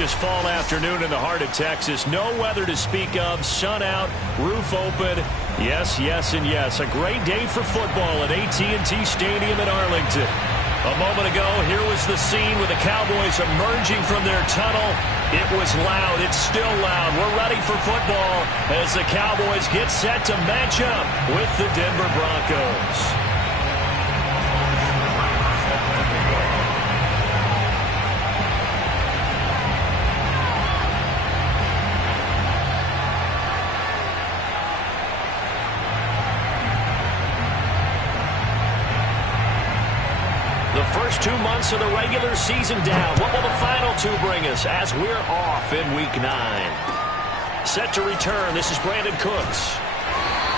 gorgeous fall afternoon in the heart of Texas. No weather to speak of. Sun out, roof open. Yes, yes, and yes. A great day for football at AT&T Stadium in Arlington. A moment ago, here was the scene with the Cowboys emerging from their tunnel. It was loud. It's still loud. We're ready for football as the Cowboys get set to match up with the Denver Broncos. The first 2 months of the regular season down. What will the final two bring us as we're off in Week 9? Set to return. This is Brandon Cooks.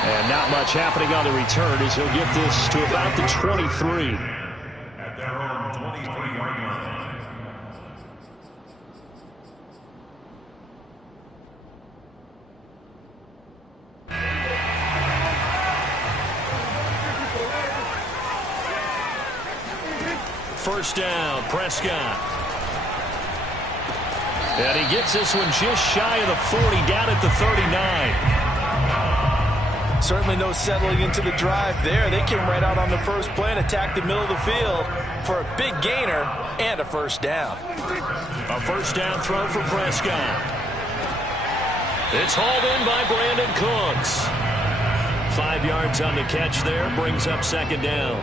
And not much happening on the return as he'll get this to about the 23. At their own 23-yard line. First down, Prescott. And he gets this one just shy of the 40, down at the 39. Certainly no settling into the drive there. They came right out on the first play and attacked the middle of the field for a big gainer and a first down. A first down throw for Prescott. It's hauled in by Brandon Cooks. 5 yards on the catch there, brings up second down.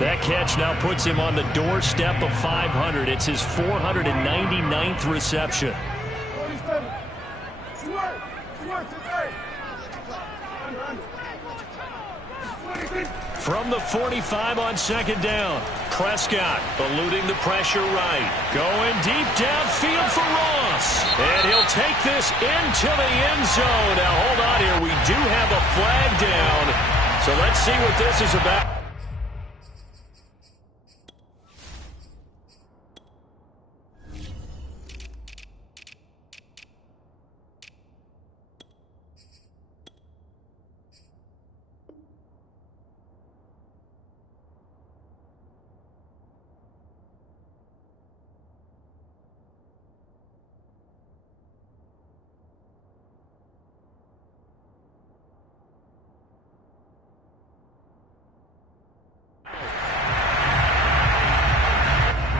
That catch now puts him on the doorstep of 500. It's his 499th reception. From the 45 on second down, Prescott eluding the pressure right. Going deep downfield for Ross. And he'll take this into the end zone. Now hold on here. We do have a flag down. So let's see what this is about.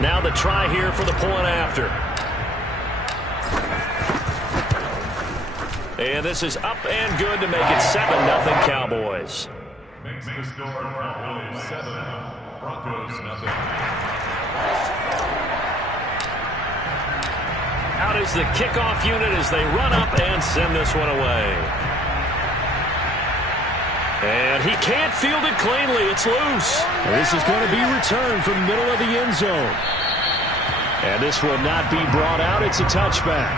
Now the try here for the point after. And this is up and good to make it 7-0 Cowboys. Makes the score Cowboys 7, Broncos 0. Out is the kickoff unit as they run up and send this one away. And he can't field it cleanly. It's loose. This is going to be returned from the middle of the end zone. And this will not be brought out. It's a touchback.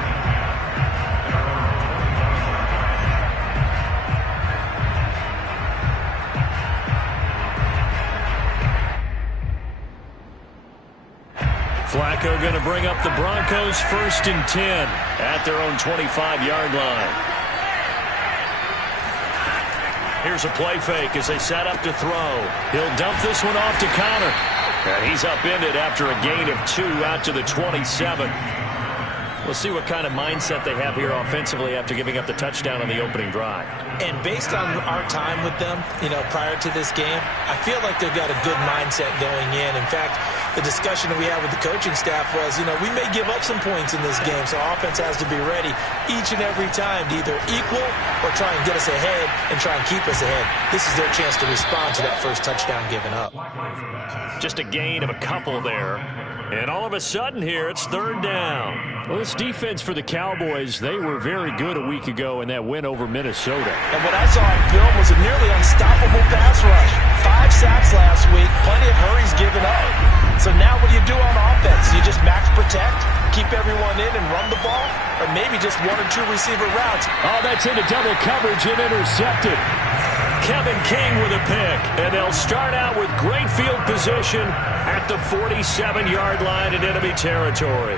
Flacco going to bring up the Broncos 1st and 10 at their own 25-yard line. Here's a play fake as they set up to throw. He'll dump this one off to Connor. And he's upended after a gain of 2 out to the 27. We'll see what kind of mindset they have here offensively after giving up the touchdown on the opening drive. And based on our time with them, prior to this game, I feel like they've got a good mindset going in. In fact, the discussion that we had with the coaching staff was, we may give up some points in this game, so offense has to be ready each and every time to either equal or try and get us ahead and try and keep us ahead. This is their chance to respond to that first touchdown given up. Just a gain of a couple there. And all of a sudden here, it's 3rd down. Well, this defense for the Cowboys, they were very good a week ago in that win over Minnesota. And what I saw on film was a nearly unstoppable pass rush. 5 sacks last week, plenty of hurries given up. So now what do you do on offense? You just max protect, keep everyone in and run the ball? Or maybe just 1 or 2 receiver routes? Oh, that's into double coverage and intercepted. Kevin King with a pick, and they'll start out with great field position at the 47-yard line in enemy territory.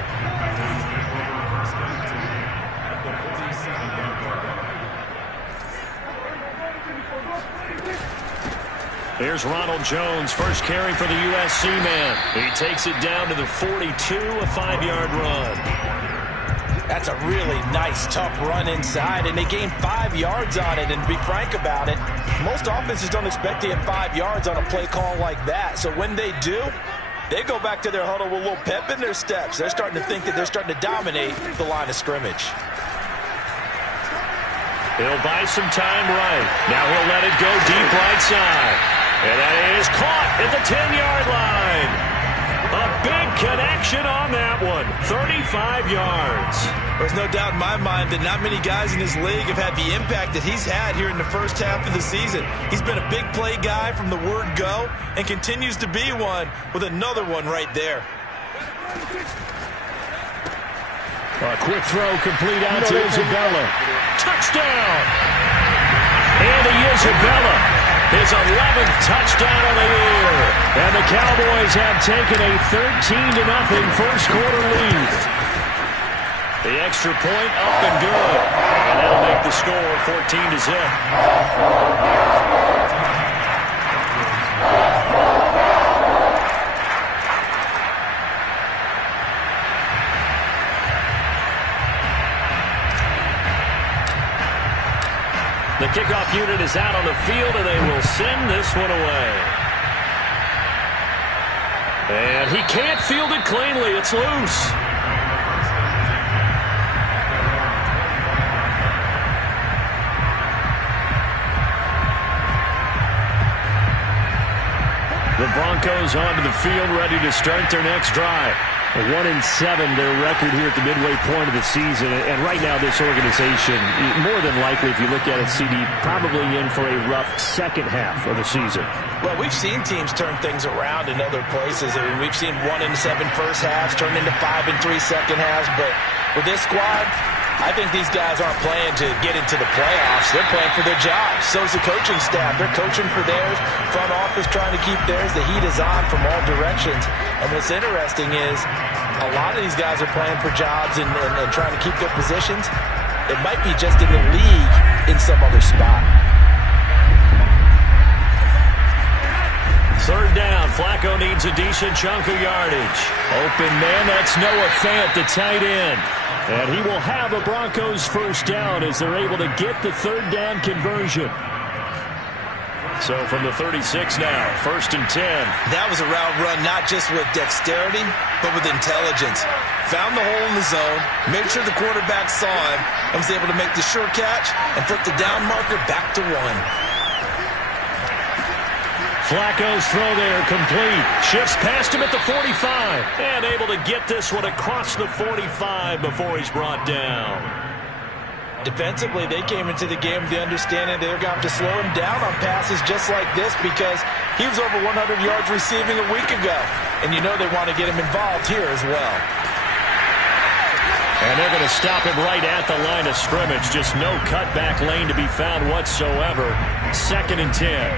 Here's Ronald Jones, first carry for the USC man. He takes it down to the 42, a 5-yard run. That's a really nice, tough run inside, and they gained 5 yards on it. And to be frank about it, most offenses don't expect to get 5 yards on a play call like that. So when they do, they go back to their huddle with a little pep in their steps. They're starting to think that they're starting to dominate the line of scrimmage. He'll buy some time right. Now he'll let it go deep right side. And that is caught at the 10-yard line. A big connection on that one. 35 yards. There's no doubt in my mind that not many guys in this league have had the impact that he's had here in the first half of the season. He's been a big play guy from the word go and continues to be one with another one right there. A quick throw complete out to Isabella. Touchdown! Andy Isabella. His 11th touchdown of the year. And the Cowboys have taken a 13-0 first quarter lead. The extra point up and good. And that'll make the score 14-0. The kickoff unit is out on the field, and they will send this one away. And he can't field it cleanly. It's loose. The Broncos onto the field, ready to start their next drive. 1-7, their record here at the midway point of the season. And right now, this organization, more than likely, if you look at it, CD, probably in for a rough second half of the season. Well, we've seen teams turn things around in other places. I mean, we've seen 1-7 first halves turn into 5-3 second halves. But with this squad, I think these guys aren't playing to get into the playoffs. They're playing for their jobs. So's the coaching staff. They're coaching for theirs. Front office trying to keep theirs. The heat is on from all directions. And what's interesting is a lot of these guys are playing for jobs and trying to keep their positions. It might be just in the league in some other spot. Third down. Flacco needs a decent chunk of yardage. Open man. That's Noah Fant, the tight end. And he will have a Broncos first down as they're able to get the third down conversion. So from the 36 now, 1st and 10. That was a route run not just with dexterity, but with intelligence. Found the hole in the zone, made sure the quarterback saw him, and was able to make the sure catch and flip the down marker back to 1. Flacco's throw there complete. Shifts past him at the 45. And able to get this one across the 45 before he's brought down. Defensively, they came into the game with the understanding they're going to have to slow him down on passes just like this because he was over 100 yards receiving a week ago. And you know they want to get him involved here as well. And they're going to stop him right at the line of scrimmage. Just no cutback lane to be found whatsoever. 2nd and 10.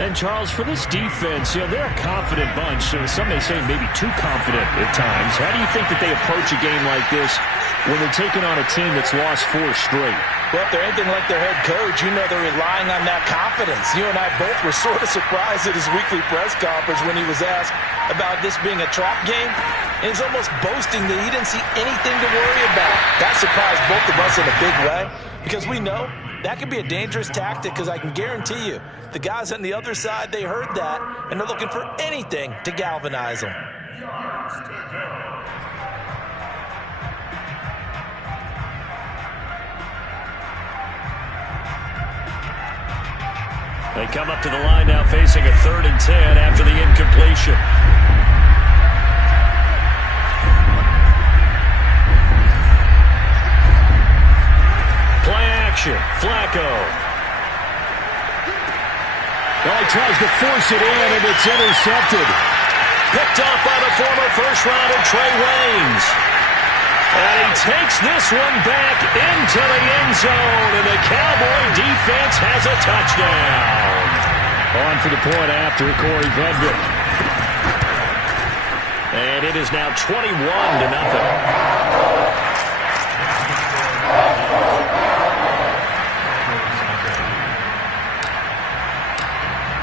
And, Charles, for this defense, you know, they're a confident bunch. Some may say maybe too confident at times. How do you think that they approach a game like this when they're taking on a team that's lost 4 straight? Well, if they're anything like their head coach, you know they're relying on that confidence. You and I both were sort of surprised at his weekly press conference when he was asked about this being a trap game. And he's almost boasting that he didn't see anything to worry about. That surprised both of us in a big way because we know that could be a dangerous tactic because I can guarantee you the guys on the other side, they heard that, and they're looking for anything to galvanize them. They come up to the line now facing a 3rd and 10 after the incompletion. Play action. Flacco. Well, he tries to force it in, and it's intercepted. Picked up by the former first-rounder Trey Waynes. And he takes this one back into the end zone, and the Cowboy defense has a touchdown. On for the point after Corey Vedvik. And it is now 21-0.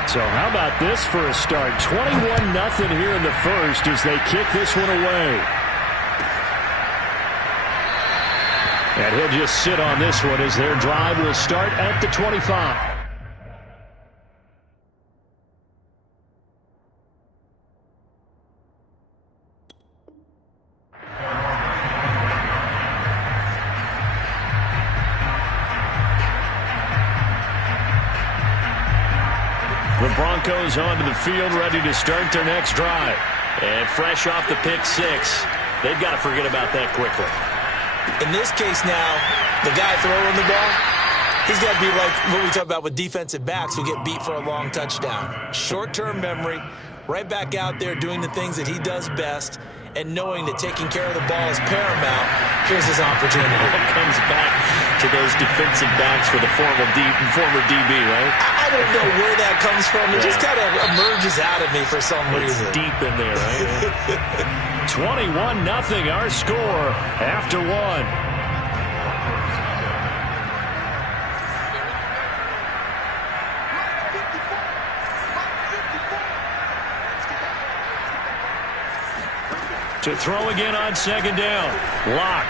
So how about this for a start? 21-0 here in the first as they kick this one away. And he'll just sit on this one as their drive will start at the 25. The Broncos onto the field, ready to start their next drive. And fresh off the pick six, they've got to forget about that quickly. In this case now, the guy throwing the ball, he's got to be like what we talk about with defensive backs who get beat for a long touchdown. Short-term memory, right back out there doing the things that he does best, and knowing that taking care of the ball is paramount. Here's his opportunity. It comes back to those defensive backs for the former DB, right? I don't know where that comes from. It just kind of emerges out of me for some reason. Deep in there, right? 21-0 our score after one. To throw again on second down. Locke.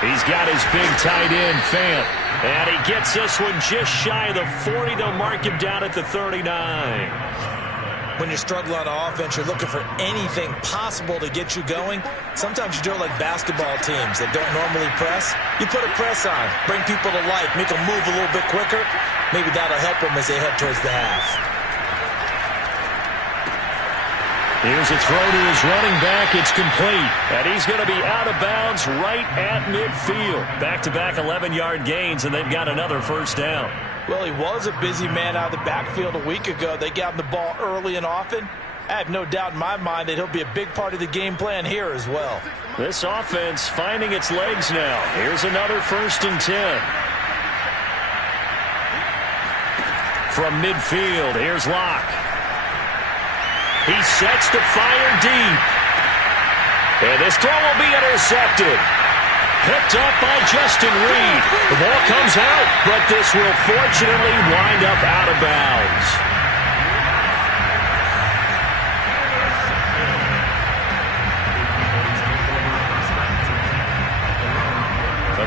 He's got his big tight end, Fant. And he gets this one just shy of the 40. They'll mark him down at the 39. When you're struggling on offense, you're looking for anything possible to get you going. Sometimes you do it like basketball teams that don't normally press. You put a press on, bring people to life, make them move a little bit quicker. Maybe that'll help them as they head towards the half. Here's a throw to his running back. It's complete. And he's going to be out of bounds right at midfield. Back-to-back 11-yard gains, and they've got another first down. Well, he was a busy man out of the backfield a week ago. They got him the ball early and often. I have no doubt in my mind that he'll be a big part of the game plan here as well. This offense finding its legs now. Here's another 1st and 10. From midfield, here's Locke. He sets to fire deep. And this throw will be intercepted. Picked up by Justin Reed. The ball comes out, but this will fortunately wind up out of bounds.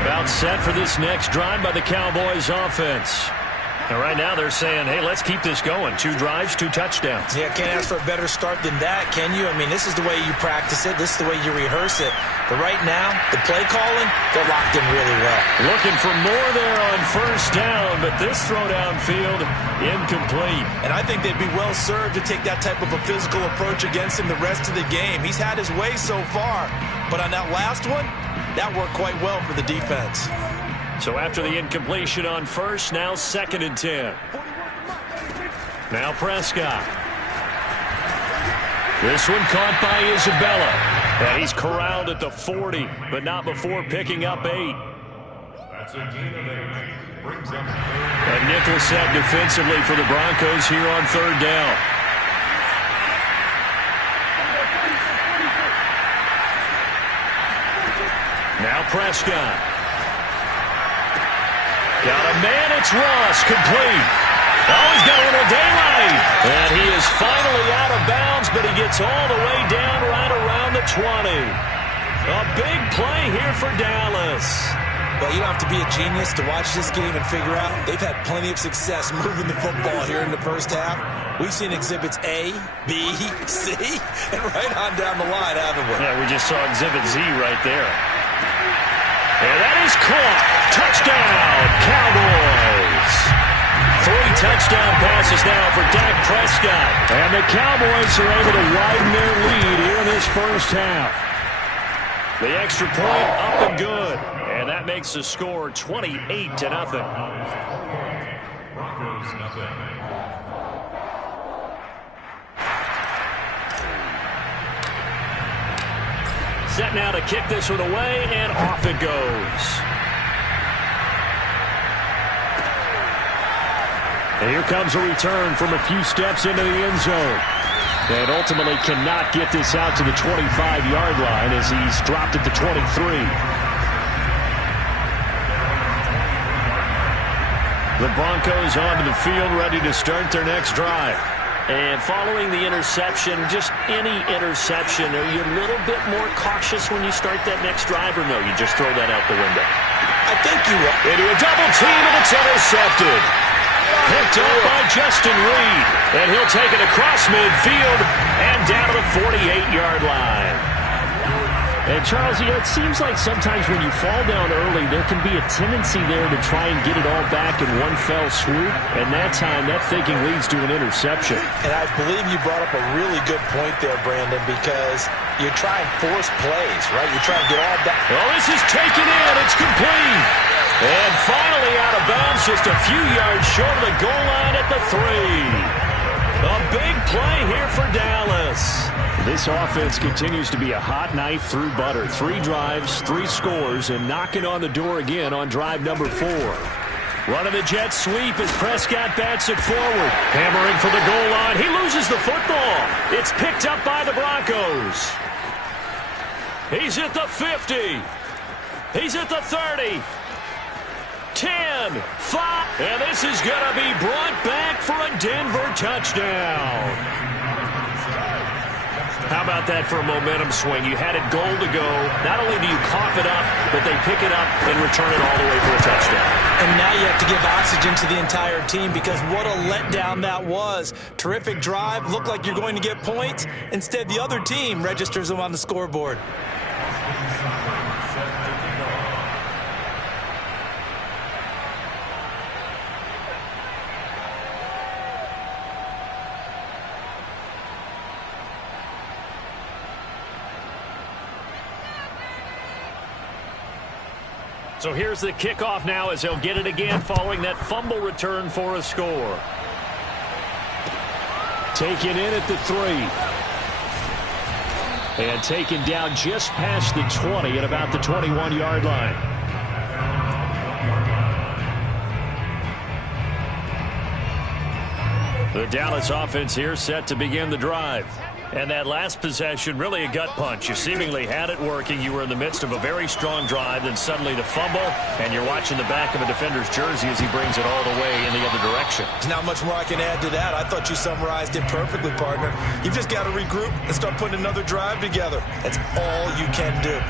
About set for this next drive by the Cowboys offense. And right now they're saying, hey, let's keep this going. 2 drives, 2 touchdowns. Yeah, can't ask for a better start than that, can you? I mean, this is the way you practice it. This is the way you rehearse it. But right now, the play calling, they're locked in really well. Looking for more there on first down, but this throw downfield, incomplete. And I think they'd be well served to take that type of a physical approach against him the rest of the game. He's had his way so far, but on that last one, that worked quite well for the defense. So after the incompletion on first, now 2nd and 10. Now Prescott. This one caught by Isabella. And he's corralled at the 40, but not before picking up 8. That's a gain of 8. Brings up A nickel set defensively for the Broncos here on 3rd down. Now Prescott. Got a man, it's Ross, complete. Oh, he's got a little daylight. And he is finally out of bounds, but he gets all the way down right around the 20. A big play here for Dallas. Well, you don't have to be a genius to watch this game and figure out they've had plenty of success moving the football here in the first half. We've seen exhibits A, B, C, and right on down the line, haven't we? Yeah, we just saw exhibit Z right there. And that is caught. Touchdown, Cowboys. 3 touchdown passes now for Dak Prescott. And the Cowboys are able to widen their lead here in this first half. The extra point up and good. And that makes the score 28-0. Broncos nothing. Set now to kick this one away, and off it goes. And here comes a return from a few steps into the end zone. And ultimately cannot get this out to the 25-yard line as he's dropped at the 23. The Broncos onto the field, ready to start their next drive. And following the interception, just any interception, are you a little bit more cautious when you start that next drive, or no, you just throw that out the window? I think you will. Into a double team, and it's intercepted. Picked up by Justin Reed. And he'll take it across midfield and down to the 48-yard line. And, Charles, it seems like sometimes when you fall down early, there can be a tendency there to try and get it all back in one fell swoop. And that time, that thinking leads to an interception. And I believe you brought up a really good point there, Brandon, because you try and force plays, right? You try and get all back. Oh, this is taken in. It's complete. And finally out of bounds, just a few yards short of the goal line at the 3. A big play here for Dallas. This offense continues to be a hot knife through butter. 3 drives, 3 scores, and knocking on the door again on drive number 4. Running the jet sweep as Prescott bats it forward. Hammering for the goal line. He loses the football. It's picked up by the Broncos. He's at the 50. He's at the 30. 10, 5, and this is going to be brought back for a Denver touchdown. How about that for a momentum swing? You had it goal to go. Not only do you cough it up, but they pick it up and return it all the way for a touchdown. And now you have to give oxygen to the entire team because what a letdown that was. Terrific drive. Looked like you're going to get points. Instead, the other team registers them on the scoreboard. So here's the kickoff now as he'll get it again following that fumble return for a score. Taken in at the 3. And taken down just past the 20 at about the 21-yard line. The Dallas offense here set to begin the drive. And that last possession, really a gut punch. You seemingly had it working. You were in the midst of a very strong drive. Then suddenly the fumble, and you're watching the back of a defender's jersey as he brings it all the way in the other direction. There's not much more I can add to that. I thought you summarized it perfectly, partner. You've just got to regroup and start putting another drive together. That's all you can do.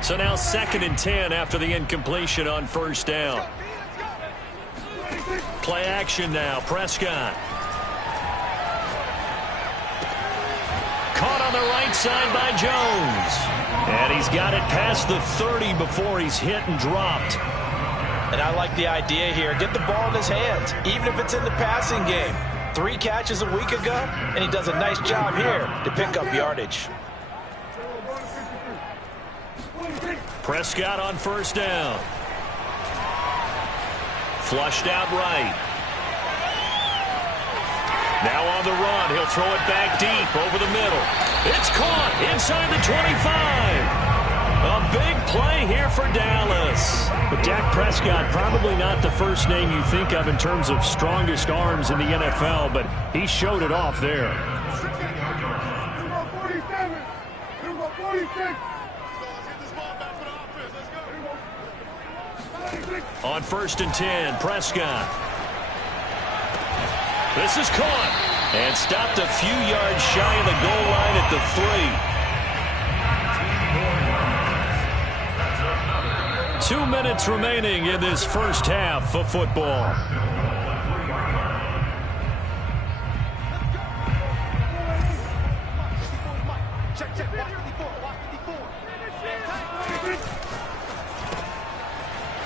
So now 2nd and 10 after the incompletion on first down. Play action now. Prescott. Caught on the right side by Jones. And he's got it past the 30 before he's hit and dropped. And I like the idea here. Get the ball in his hands, even if it's in the passing game. 3 catches a week ago, and he does a nice job here to pick up yardage. Prescott on first down. Flushed out right. Now on the run. He'll throw it back deep over the middle. It's caught inside the 25. A big play here for Dallas. But Dak Prescott, probably not the first name you think of in terms of strongest arms in the NFL, but he showed it off there. On 1st and 10, Prescott. This is caught and stopped a few yards shy of the goal line at the 3. 2 minutes remaining in this first half of football.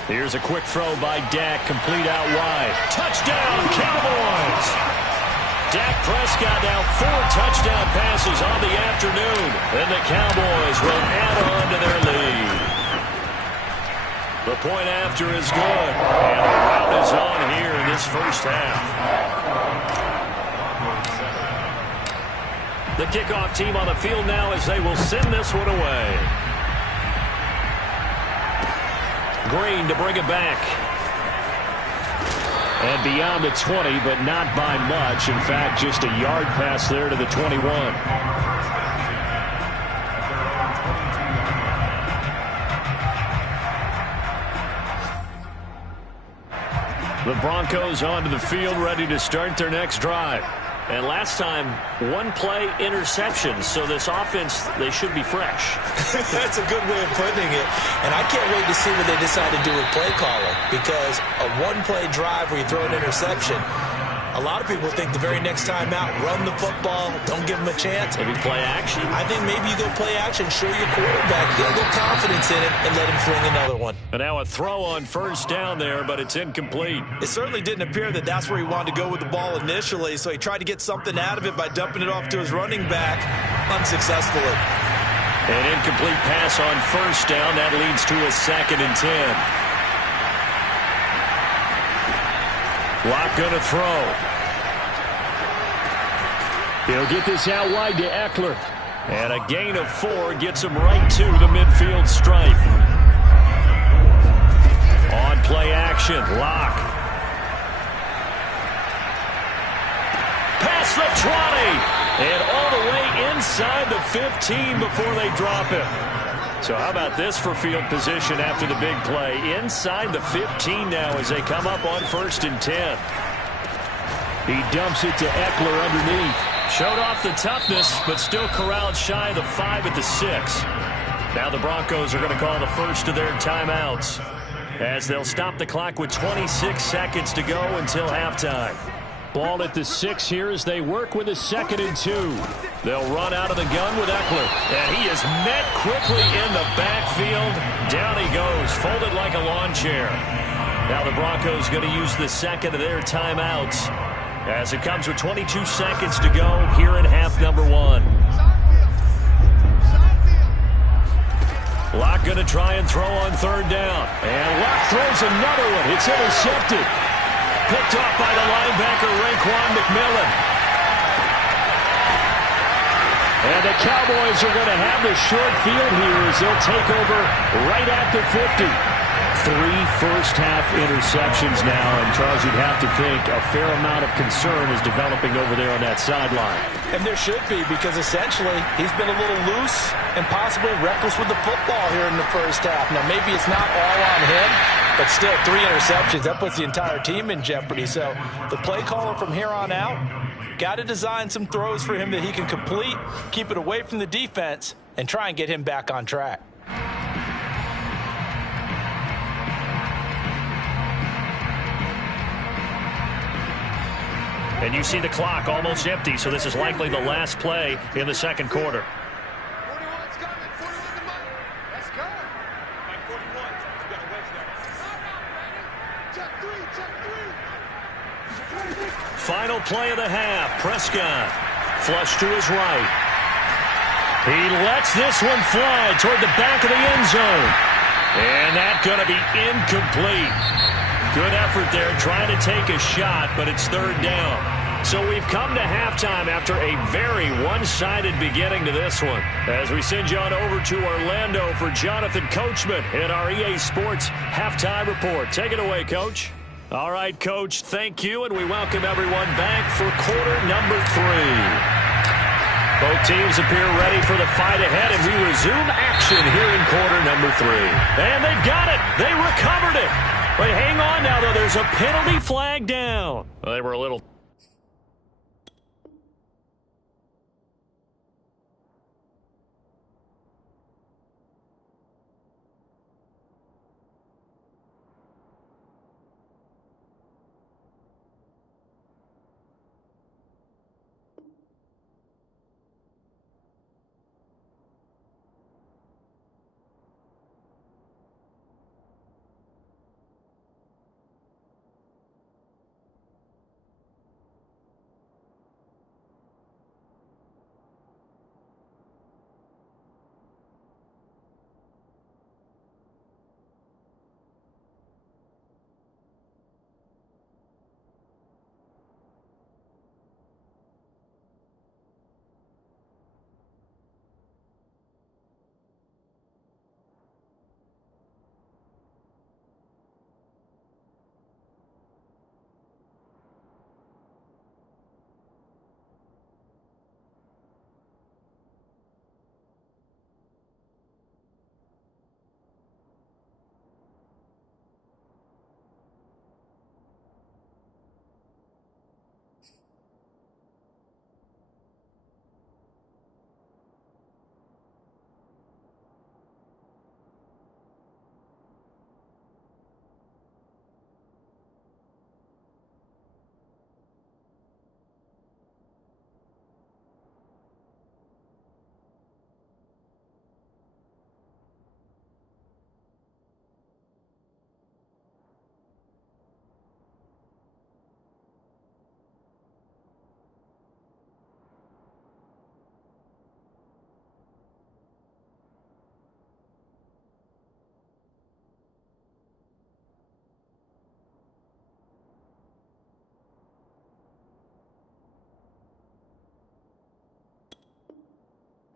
Here's a quick throw by Dak, complete out wide. Touchdown, Cowboys! Dak Prescott now 4 touchdown passes on the afternoon, and the Cowboys will add on to their lead. The point after is good, and the rout is on here in this first half. The kickoff team on the field now as they will send this one away. Green to bring it back. And beyond the 20, but not by much. In fact, just a yard pass there to the 21. The The Broncos onto the field, ready to start their next drive. And last time, one-play interception, so this offense, they should be fresh. That's a good way of putting it. And I can't wait to see what they decide to do with play calling, because a one-play drive where you throw an interception, a lot of people think the very next time out, run the football, don't give them a chance. Maybe play action? I think maybe you go play action, show your quarterback, get a little confidence in it, and let him fling another one. And now a throw on first down there, but it's incomplete. It certainly didn't appear that that's where he wanted to go with the ball initially, so he tried to get something out of it by dumping it off to his running back unsuccessfully. An incomplete pass on first down. That leads to a 2nd and 10. Locke going to throw. He'll get this out wide to Eckler. And a gain of 4 gets him right to the midfield stripe. On play action, Locke. Past the 20. And all the way inside the 15 before they drop him. So how about this for field position after the big play? Inside the 15 now as they come up on 1st and 10. He dumps it to Eckler underneath. Showed off the toughness, but still corralled shy of the 5 at the 6. Now the Broncos are going to call the first of their timeouts, as they'll stop the clock with 26 seconds to go until halftime. Ball at the 6 here as they work with a 2nd and 2. They'll run out of the gun with Eckler. And he is met quickly in the backfield. Down he goes, folded like a lawn chair. Now the Broncos going to use the 2nd of their timeouts, as it comes with 22 seconds to go here in half number 1. Locke going to try and throw on 3rd down. And Locke throws another one. It's intercepted. Picked off by the linebacker, Raekwon McMillan. And the Cowboys are going to have the short field here as they'll take over right at the 50. 3 first-half interceptions now, and Charles, you'd have to think a fair amount of concern is developing over there on that sideline. And there should be, because essentially he's been a little loose and possibly reckless with the football here in the first half. Now, maybe it's not all on him, but still 3 interceptions. That puts the entire team in jeopardy. So the play caller from here on out got to design some throws for him that he can complete, keep it away from the defense, and try and get him back on track. And you see the clock almost empty, so this is likely the last play in the 2nd quarter. Final play of the half. Prescott flush to his right. He lets this one fly toward the back of the end zone. And that's going to be incomplete. Good effort there trying to take a shot, but it's 3rd down. So we've come to halftime after a very one-sided beginning to this one. As we send you on over to Orlando for Jonathan Coachman in our EA Sports Halftime Report. Take it away, Coach. All right, Coach, thank you, and we welcome everyone back for quarter number 3. Both teams appear ready for the fight ahead, and we resume action here in quarter number 3. And they've got it. They recovered it. But hang on now, though. There's a penalty flag down. Well, they were a little...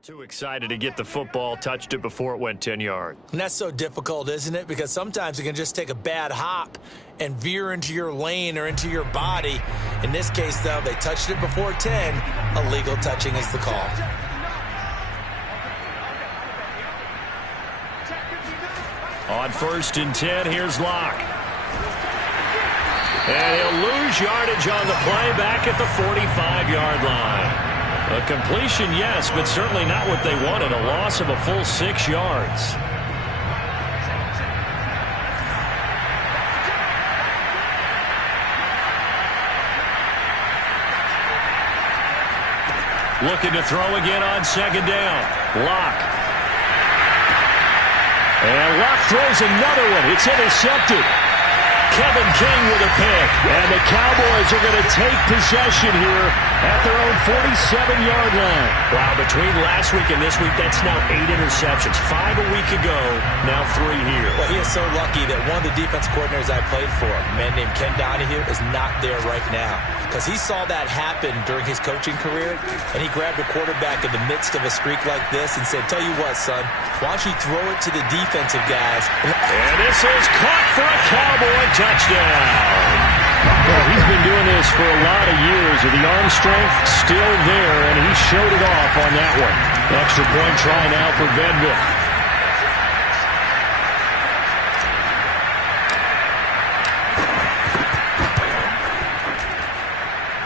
Too excited to get the football, touched it before it went 10 yards. And that's so difficult, isn't it? Because sometimes it can just take a bad hop and veer into your lane or into your body. In this case, though, they touched it before 10. Illegal touching is the call. On 1st and 10, here's Locke. And he'll lose yardage on the play back at the 45-yard line. A completion, yes, but certainly not what they wanted. A loss of a full 6 yards. Looking to throw again on 2nd down. Locke. And Locke throws another one. It's intercepted. Kevin King with a pick. And the Cowboys are going to take possession here at their own 47-yard line. Wow, between last week and this week, that's now 8 interceptions. 5 a week ago, now 3 here. Well, he is so lucky that one of the defense coordinators I played for, a man named Ken Donahue, is not there right now. Because he saw that happen during his coaching career, and he grabbed a quarterback in the midst of a streak like this and said, tell you what, son, why don't you throw it to the defensive guys? And this is caught for a Cowboy touchdown. Well, he's been doing this for a lot of years with the arm strength still there, and he showed it off on that one. Extra point try now for Vedvik.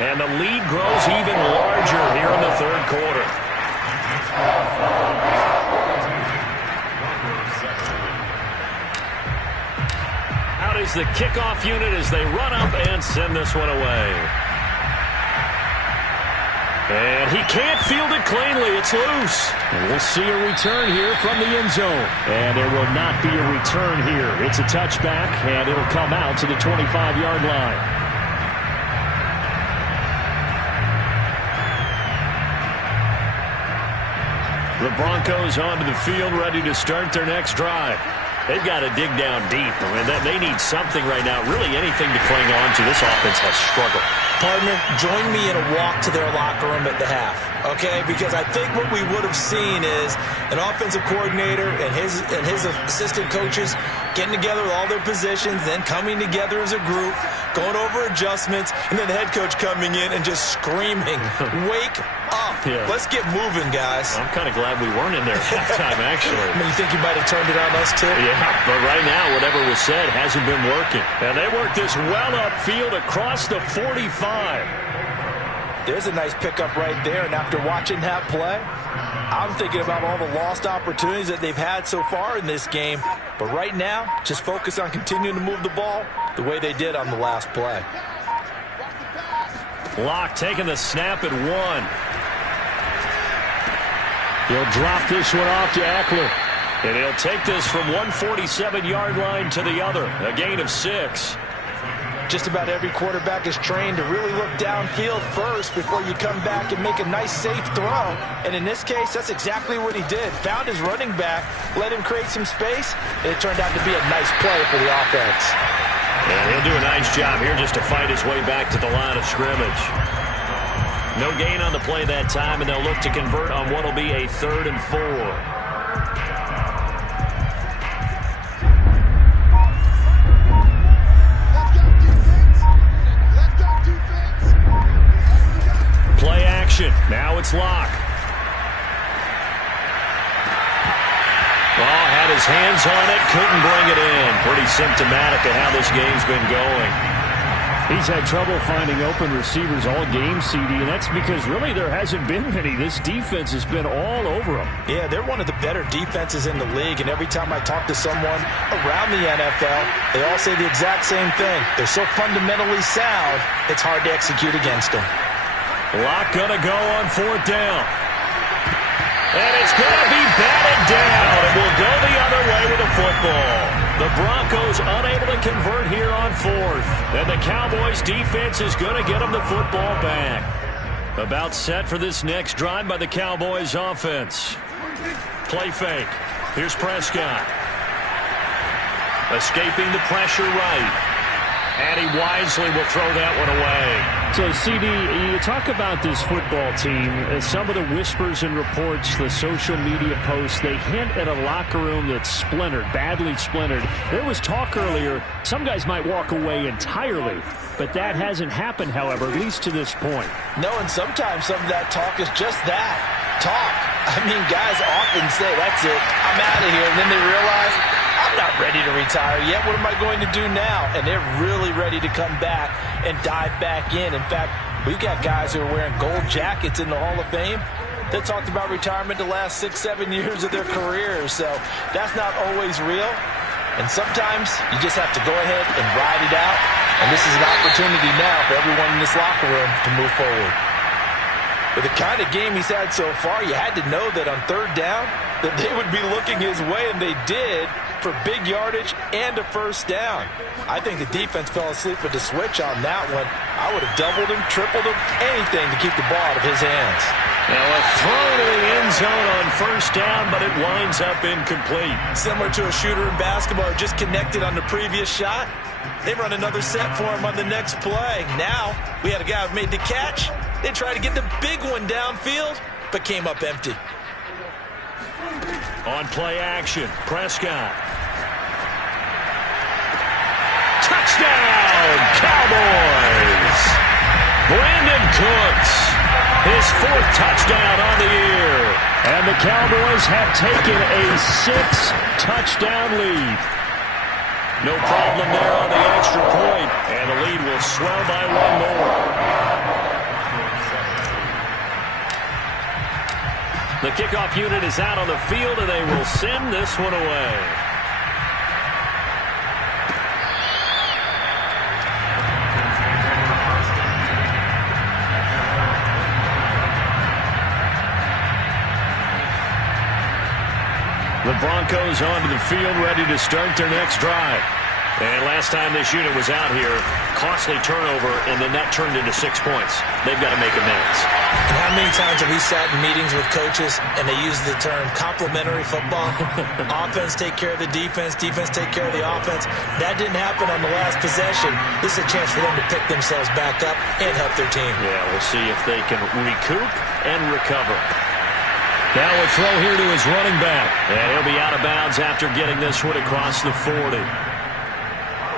And the lead grows even larger here in the 3rd quarter. Out is the kickoff unit as they run up and send this one away. And he can't field it cleanly. It's loose. And we'll see a return here from the end zone. And there will not be a return here. It's a touchback, and it'll come out to the 25-yard line. The Broncos onto the field, ready to start their next drive. They've got to dig down deep. I mean, they need something right now, really anything to cling on to. This offense has struggled. Partner, join me in a walk to their locker room at the half, okay? Because I think what we would have seen is an offensive coordinator and his assistant coaches getting together with all their positions, then coming together as a group, going over adjustments, and then the head coach coming in and just screaming, wake up. Yeah. Let's get moving, guys. I'm kind of glad we weren't in there at halftime, actually. I mean, you think you might have turned it on us, too? Yeah, but right now, whatever was said hasn't been working. And they worked this well upfield across the 45. There's a nice pickup right there, and after watching that play, I'm thinking about all the lost opportunities that they've had so far in this game. But right now, just focus on continuing to move the ball the way they did on the last play. Locke taking the snap at 1. He'll drop this one off to Eckler. And he'll take this from 147-yard line to the other. A gain of 6. Just about every quarterback is trained to really look downfield first before you come back and make a nice, safe throw. And in this case, that's exactly what he did. Found his running back, let him create some space, and it turned out to be a nice play for the offense. And he'll do a nice job here just to fight his way back to the line of scrimmage. No gain on the play that time, and they'll look to convert on what will be a 3rd and 4. Play action. Now it's Locke. Ball had his hands on it, couldn't bring it in. Pretty symptomatic of how this game's been going. He's had trouble finding open receivers all game, CD, and that's because really there hasn't been many. This defense has been all over him. Yeah, they're one of the better defenses in the league, and every time I talk to someone around the NFL, they all say the exact same thing. They're so fundamentally sound, it's hard to execute against them. Locke gonna go on 4th down. And it's gonna be batted down, and we'll go the other way with the football. The Broncos unable to convert here on 4th. And the Cowboys defense is gonna get them the football back. About set for this next drive by the Cowboys offense. Play fake. Here's Prescott. Escaping the pressure right. And he wisely will throw that one away. So, CD, you talk about this football team. Some of the whispers and reports, the social media posts, they hint at a locker room that's splintered, badly splintered. There was talk earlier, some guys might walk away entirely. But that hasn't happened, however, at least to this point. No, and sometimes some of that talk is just that, talk. I mean, guys often say, that's it, I'm out of here. And then they realize, I'm not ready to retire yet. What am I going to do now? And they're really ready to come back and dive back in. In fact, we've got guys who are wearing gold jackets in the Hall of Fame that talked about retirement the last 6-7 years of their careers. So that's not always real. And sometimes you just have to go ahead and ride it out. And this is an opportunity now for everyone in this locker room to move forward. With the kind of game he's had so far, you had to know that on third down that they would be looking his way, and they did, for big yardage and a first down. I think the defense fell asleep with the switch on that one. I would have doubled him, tripled him, anything to keep the ball out of his hands. Now a throw to the end zone on first down, but it winds up incomplete. Similar to a shooter in basketball who just connected on the previous shot. They run another set for him on the next play. Now we had a guy who made the catch. They tried to get the big one downfield, but came up empty. On play action, Prescott. Touchdown, Cowboys! Brandon Cooks, his 4th touchdown on the year. And the Cowboys have taken a 6-touchdown lead. No problem there on the extra point, and the lead will swell by 1 more. The kickoff unit is out on the field, and they will send this one away. The Broncos onto the field, ready to start their next drive. And last time this unit was out here, costly turnover, and then that turned into 6 points. They've got to make amends. And how many times have we sat in meetings with coaches and they use the term complementary football? Offense take care of the defense, defense take care of the offense. That didn't happen on the last possession. This is a chance for them to pick themselves back up and help their team. Yeah, we'll see if they can recoup and recover. Now a throw here to his running back. And he'll be out of bounds after getting this one across the 40.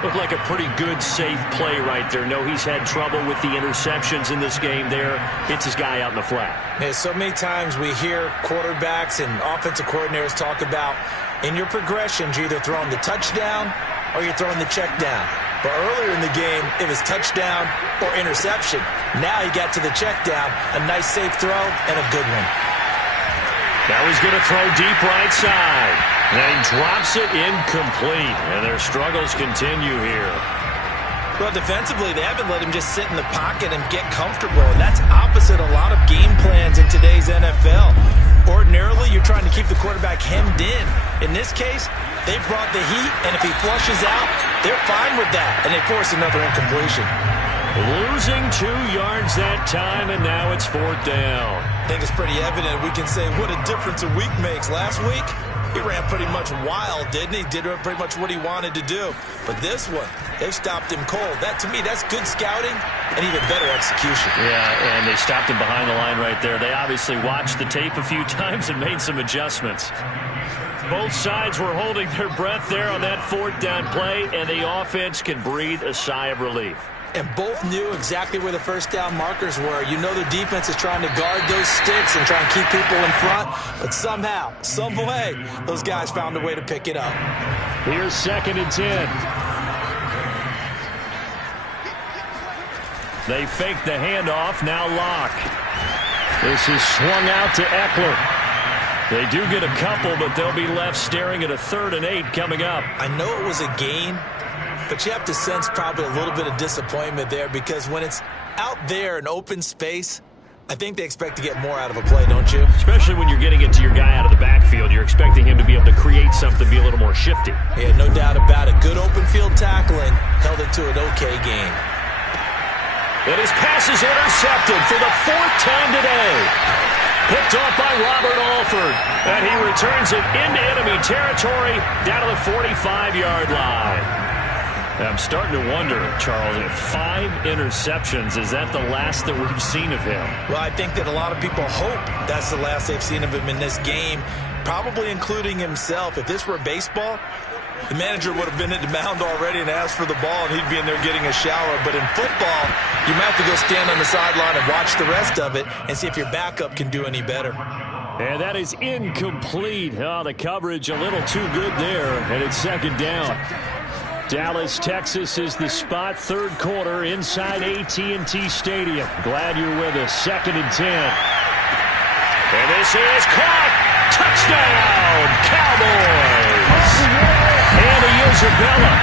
Looked like a pretty good, safe play right there. No, he's had trouble with the interceptions in this game there. Hits his guy out in the flat. Yeah, so many times we hear quarterbacks and offensive coordinators talk about in your progressions, you're either throwing the touchdown or you're throwing the check down. But earlier in the game, it was touchdown or interception. Now he got to the check down, a nice safe throw and a good one. Now he's going to throw deep right side. And he drops it incomplete. And their struggles continue here. Well, defensively, they haven't let him just sit in the pocket and get comfortable. And that's opposite a lot of game plans in today's NFL. Ordinarily, you're trying to keep the quarterback hemmed in. In this case, they brought the heat, and if he flushes out, they're fine with that. And they force another incompletion. Losing 2 yards that time, and now it's 4th down. I think it's pretty evident. We can say what a difference a week makes. Last week, he ran pretty much wild, didn't he? Did pretty much what he wanted to do. But this one, they've stopped him cold. That, to me, that's good scouting and even better execution. Yeah, and they stopped him behind the line right there. They obviously watched the tape a few times and made some adjustments. Both sides were holding their breath there on that 4th down play, and the offense can breathe a sigh of relief. And both knew exactly where the first down markers were. You know the defense is trying to guard those sticks and try and keep people in front. But somehow, some way, those guys found a way to pick it up. Here's 2nd and 10. They fake the handoff, now lock. This is swung out to Eckler. They do get a couple, but they'll be left staring at a 3rd and 8 coming up. I know it was a gain, but you have to sense probably a little bit of disappointment there because when it's out there in open space, I think they expect to get more out of a play, don't you? Especially when you're getting it to your guy out of the backfield. You're expecting him to be able to create something, be a little more shifty. Yeah, no doubt about it. Good open field tackling held it to an okay game. And his pass is intercepted for the 4th time today. Picked off by Robert Alford. And he returns it into enemy territory down to the 45-yard line. I'm starting to wonder, Charles, if 5 interceptions, is that the last that we've seen of him? Well, I think that a lot of people hope that's the last they've seen of him in this game, probably including himself. If this were baseball, the manager would have been at the mound already and asked for the ball, and he'd be in there getting a shower. But in football, you might have to go stand on the sideline and watch the rest of it and see if your backup can do any better. And that is incomplete. Oh, the coverage a little too good there, and it's second down. Dallas, Texas is the spot. Third quarter inside AT&T Stadium. Glad you're with us. 2nd and 10. And this is caught. Touchdown, Cowboys. Andy Isabella,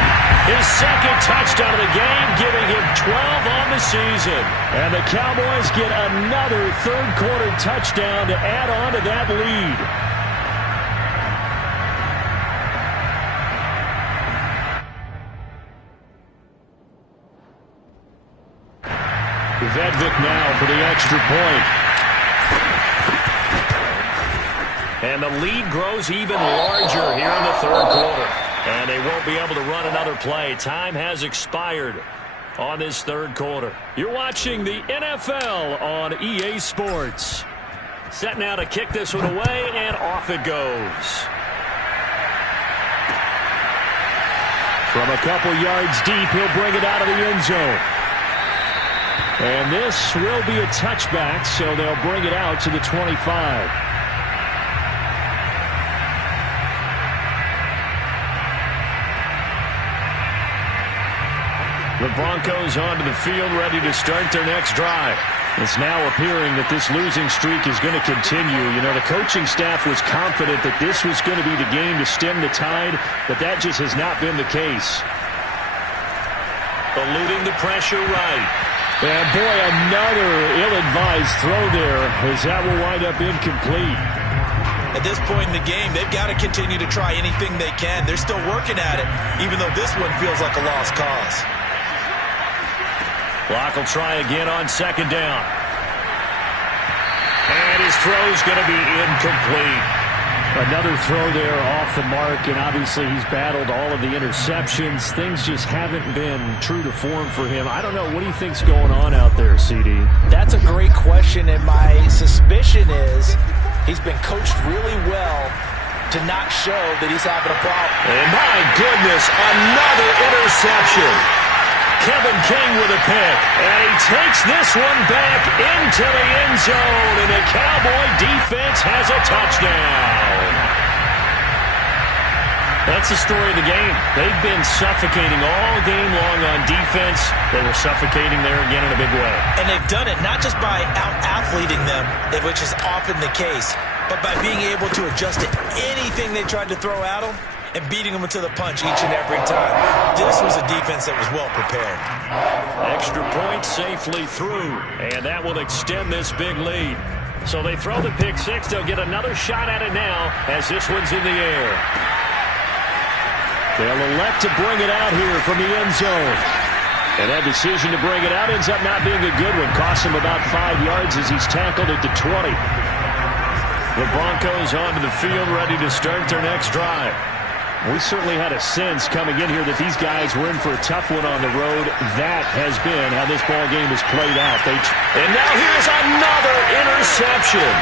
his 2nd touchdown of the game, giving him 12 on the season. And the Cowboys get another third-quarter touchdown to add on to that lead. Vedvik now for the extra point. And the lead grows even larger here in the third quarter. And they won't be able to run another play. Time has expired on this third quarter. You're watching the NFL on EA Sports. Set now to kick this one away, and off it goes. From a couple yards deep, he'll bring it out of the end zone. And this will be a touchback, so they'll bring it out to the 25. The Broncos onto the field, ready to start their next drive. It's now appearing that this losing streak is going to continue. You know, the coaching staff was confident that this was going to be the game to stem the tide, but that just has not been the case. Eluding the pressure right. And boy, another ill-advised throw there, as that will wind up incomplete. At this point in the game, they've got to continue to try anything they can. They're still working at it, even though this one feels like a lost cause. Block will try again on 2nd down. And his throw's going to be incomplete. Another throw there off the mark, and obviously he's battled all of the interceptions. Things just haven't been true to form for him. I don't know. What do you think's going on out there, CD? That's a great question, and my suspicion is he's been coached really well to not show that he's having a problem. And my goodness, another interception. Kevin King with a pick, and he takes this one back into the end zone, and the Cowboy defense has a touchdown. That's the story of the game. They've been suffocating all game long on defense. They were suffocating there again in a big way. And they've done it not just by out-athleting them, which is often the case, but by being able to adjust to anything they tried to throw at them and beating them to the punch each and every time. This was a defense that was well prepared. Extra point safely through, and that will extend this big lead. So they throw the pick six. They'll get another shot at it now as this one's in the air. They'll elect to bring it out here from the end zone. And that decision to bring it out ends up not being a good one. Costs him about 5 yards as he's tackled at the 20. The Broncos onto the field, ready to start their next drive. We certainly had a sense coming in here that these guys were in for a tough one on the road. That has been how this ball game has played out. And now here's another interception.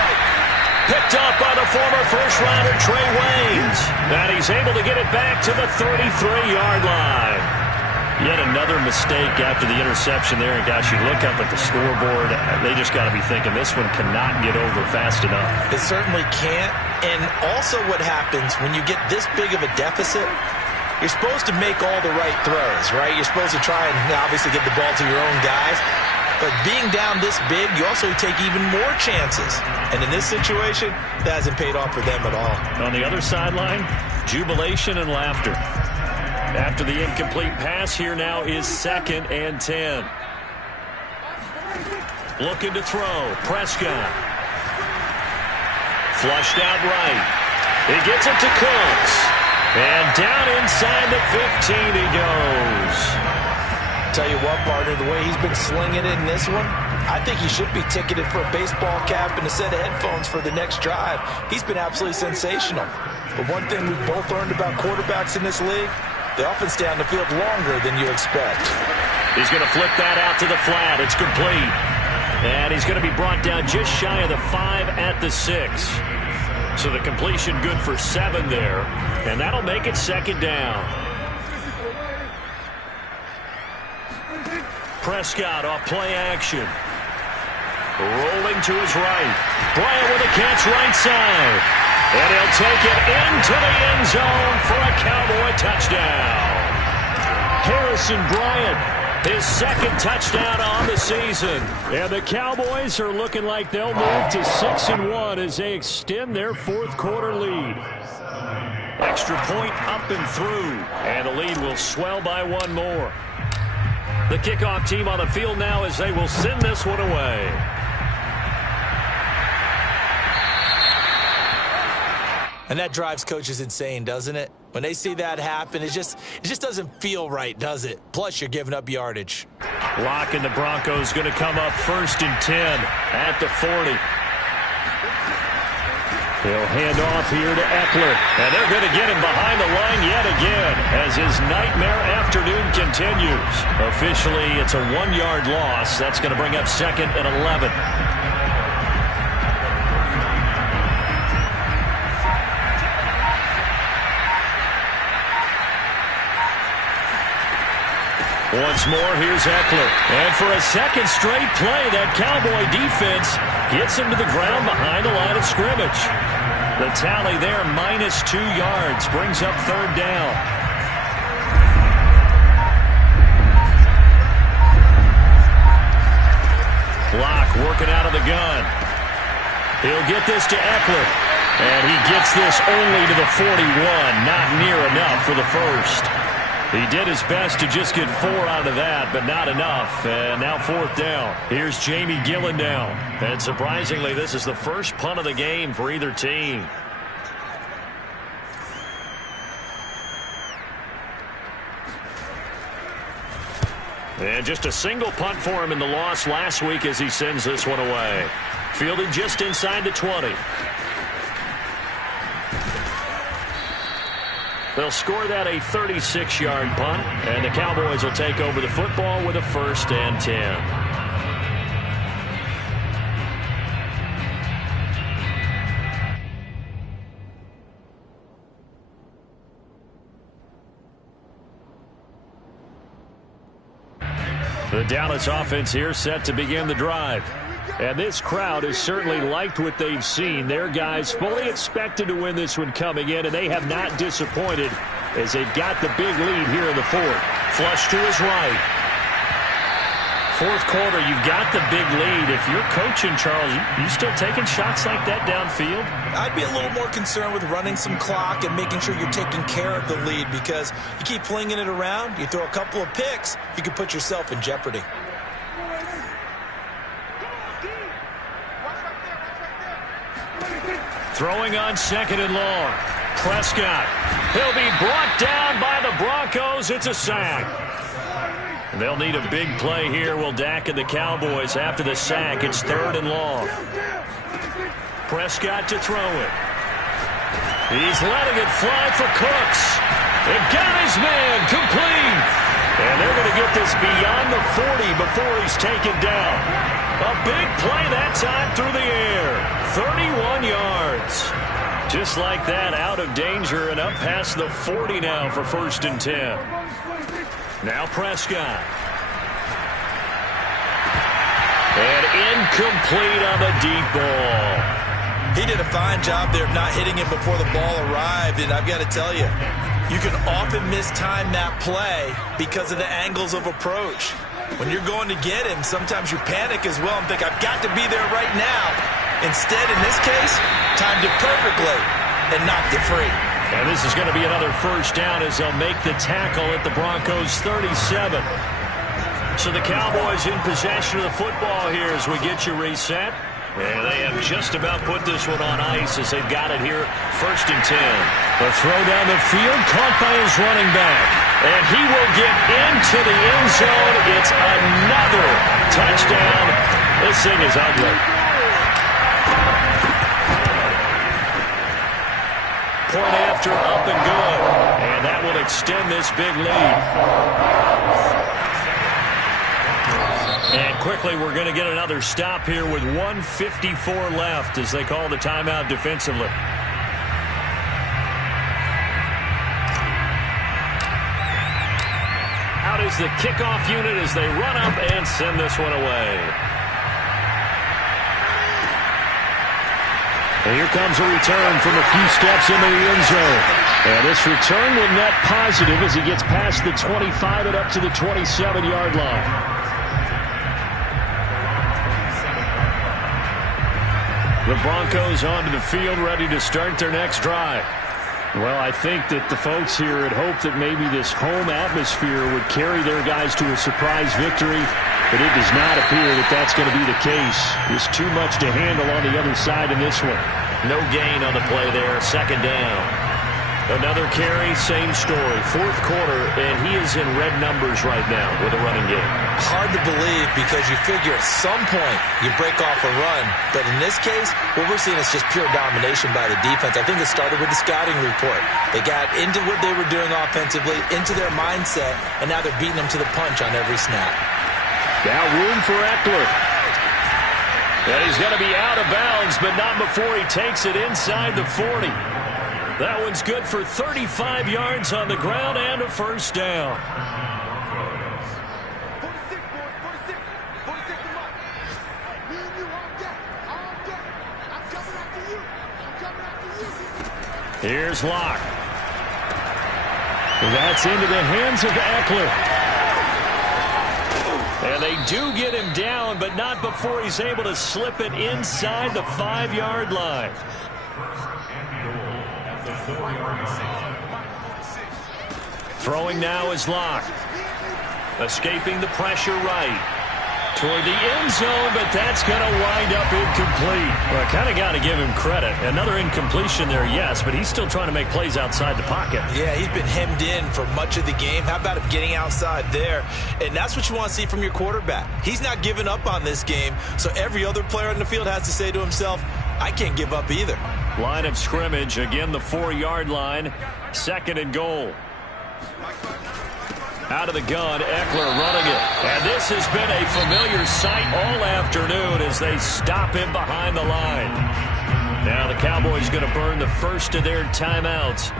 Picked up by the former first-rounder Trey Waynes. And he's able to get it back to the 33-yard line. Yet another mistake after the interception there. And gosh, you look up at the scoreboard, they just got to be thinking this one cannot get over fast enough. It certainly can't. And also what happens when you get this big of a deficit, you're supposed to make all the right throws, right? You're supposed to try and obviously get the ball to your own guys. But being down this big, you also take even more chances. And in this situation, that hasn't paid off for them at all. On the other sideline, jubilation and laughter. After the incomplete pass, here now is 2nd and 10. Looking to throw. Prescott. Flushed out right. He gets it to Cooks. And down inside the 15 he goes. Tell you what, partner, the way he's been slinging it in this one, I think he should be ticketed for a baseball cap and a set of headphones for the next drive. He's been absolutely sensational. But one thing we've both learned about quarterbacks in this league, They often stay on the field longer than you expect. He's going to flip that out to the flat. It's complete. And he's going to be brought down just shy of the 5 at the 6. So the completion good for 7 there. And that'll make it second down. Prescott off play action. Rolling to his right. Bryant with a catch right side. And he'll take it into the end zone for a Cowboy touchdown. Harrison Bryant, his second touchdown on the season. And the Cowboys are looking like they'll move to 6-1 as they extend their fourth quarter lead. Extra point up and through. And the lead will swell by 1 more. The kickoff team on the field now as they will send this one away. And that drives coaches insane, doesn't it? When they see that happen, it just doesn't feel right, does it? Plus, you're giving up yardage. Locke and the Broncos going to come up 1st and 10 at the 40. He'll hand off here to Eckler. And they're going to get him behind the line yet again as his nightmare afternoon continues. Officially, it's a 1-yard loss. That's going to bring up 2nd and 11. Once more, here's Eckler. And for a second straight play, that Cowboy defense gets him to the ground behind the line of scrimmage. The tally there, -2 yards, brings up 3rd down. Locke working out of the gun. He'll get this to Eckler. And he gets this only to the 41. Not near enough for the first. He did his best to just get 4 out of that, but not enough. And now 4th down. Here's Jamie Gillen now. And surprisingly, this is the first punt of the game for either team. And just a single punt for him in the loss last week as he sends this one away. Fielded just inside the 20. They'll score that a 36-yard punt, and the Cowboys will take over the football with a 1st and 10. The Dallas offense here set to begin the drive. And this crowd has certainly liked what they've seen. Their guys fully expected to win this one coming in, and they have not disappointed as they've got the big lead here in the 4th. Flush to his right. 4th quarter, you've got the big lead. If you're coaching, Charles, you still taking shots like that downfield? I'd be a little more concerned with running some clock and making sure you're taking care of the lead, because you keep flinging it around, you throw a couple of picks, you can put yourself in jeopardy. Throwing on 2nd and long. Prescott. He'll be brought down by the Broncos. It's a sack. They'll need a big play here, will Dak and the Cowboys. After the sack, it's 3rd and long. Prescott to throw it. He's letting it fly for Cooks. And got his man complete. And they're going to get this beyond the 40 before he's taken down. A big play that time through the air. 31 yards. Just like that, out of danger and up past the 40 now for 1st and 10. Now Prescott. And incomplete on the deep ball. He did a fine job there of not hitting it before the ball arrived, and I've got to tell you, you can often mistime that play because of the angles of approach. When you're going to get him, sometimes you panic as well and think, I've got to be there right now. Instead, in this case, timed it perfectly and knocked it free. And this is going to be another 1st down as they'll make the tackle at the Broncos' 37. So the Cowboys in possession of the football here as we get you reset. And they have just about put this one on ice as they've got it here, 1st and 10. The throw down the field, caught by his running back. And he will get into the end zone. It's another touchdown. This thing is ugly. Point after, up and good. And that will extend this big lead. And quickly, we're going to get another stop here with 1:54 left as they call the timeout defensively. Out is the kickoff unit as they run up and send this one away. And here comes a return from a few steps into the end zone. And this return will net positive as he gets past the 25 and up to the 27-yard line. The Broncos onto the field, ready to start their next drive. Well, I think that the folks here had hoped that maybe this home atmosphere would carry their guys to a surprise victory, but it does not appear that that's going to be the case. There's too much to handle on the other side in this one. No gain on the play there, second down. Another carry, same story. Fourth quarter, and he is in red numbers right now with a running game. Hard to believe because you figure at some point you break off a run. But in this case, what we're seeing is just pure domination by the defense. I think it started with the scouting report. They got into what they were doing offensively, into their mindset, and now they're beating them to the punch on every snap. Now room for Eckler. And he's going to be out of bounds, but not before he takes it inside the 40. That one's good for 35 yards on the ground and a first down. Here's Locke. That's into the hands of Eckler. And they do get him down, but not before he's able to slip it inside the 5-yard line. Throwing now is Locke. Escaping the pressure right. Toward the end zone, but that's going to wind up incomplete. Well, I kind of got to give him credit. Another incompletion there, yes, but he's still trying to make plays outside the pocket. Yeah, he's been hemmed in for much of the game. How about him getting outside there? And that's what you want to see from your quarterback. He's not giving up on this game, so every other player on the field has to say to himself, I can't give up either. Line of scrimmage, again the 4-yard line, second and goal. Out of the gun, Eckler running it. And this has been a familiar sight all afternoon as they stop him behind the line. Now the Cowboys going to burn the first of their timeouts.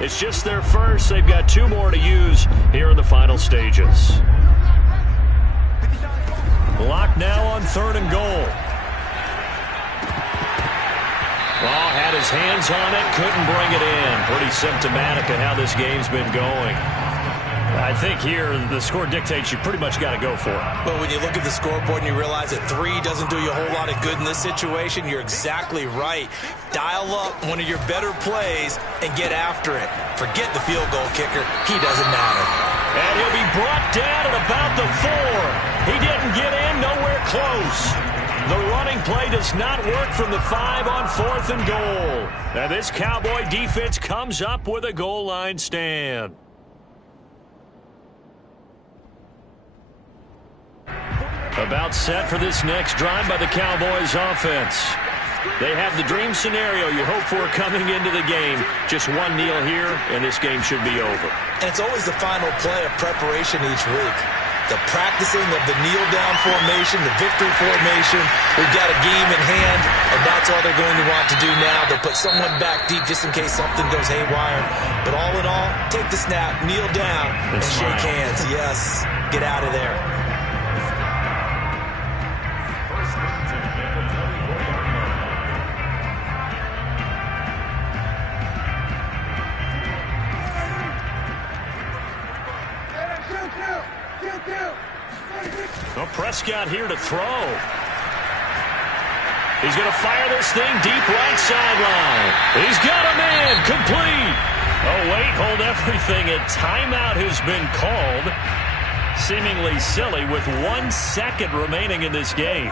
It's just their first. They've got 2 more to use here in the final stages. Locke now on 3rd and goal. Well, had his hands on it, couldn't bring it in. Pretty symptomatic of how this game's been going. I think here the score dictates you pretty much got to go for it. But when you look at the scoreboard and you realize that 3 doesn't do you a whole lot of good in this situation, you're exactly right. Dial up one of your better plays and get after it. Forget the field goal kicker. He doesn't matter. And he'll be brought down at about the 4. He didn't get in, nowhere close. The running play does not work from the 5 on 4th and goal. Now this Cowboy defense comes up with a goal line stand. About set for this next drive by the Cowboys offense. They have the dream scenario you hope for coming into the game. Just one kneel here, and this game should be over. And it's always the final play of preparation each week. The practicing of the kneel-down formation, the victory formation. We've got a game in hand, and that's all they're going to want to do now. They'll put someone back deep just in case something goes haywire. But all in all, take the snap, kneel down, and shake hands. Yes, get out of there. Well, Prescott here to throw. He's going to fire this thing deep right sideline. He's got him in. Complete. Oh, wait, hold everything. A timeout has been called. Seemingly silly with 1 second remaining in this game.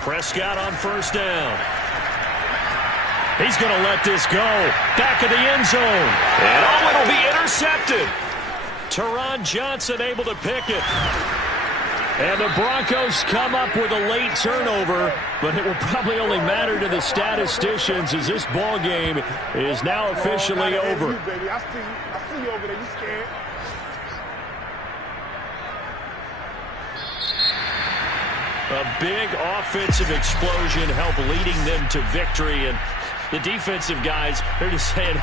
Prescott on first down. He's going to let this go. Back of the end zone. And oh, it'll be intercepted. Teron Johnson able to pick it. And the Broncos come up with a late turnover, but it will probably only matter to the statisticians as this ball game is now officially over. I see you over there. You scared? A big offensive explosion helped leading them to victory, and the defensive guys, they're just saying...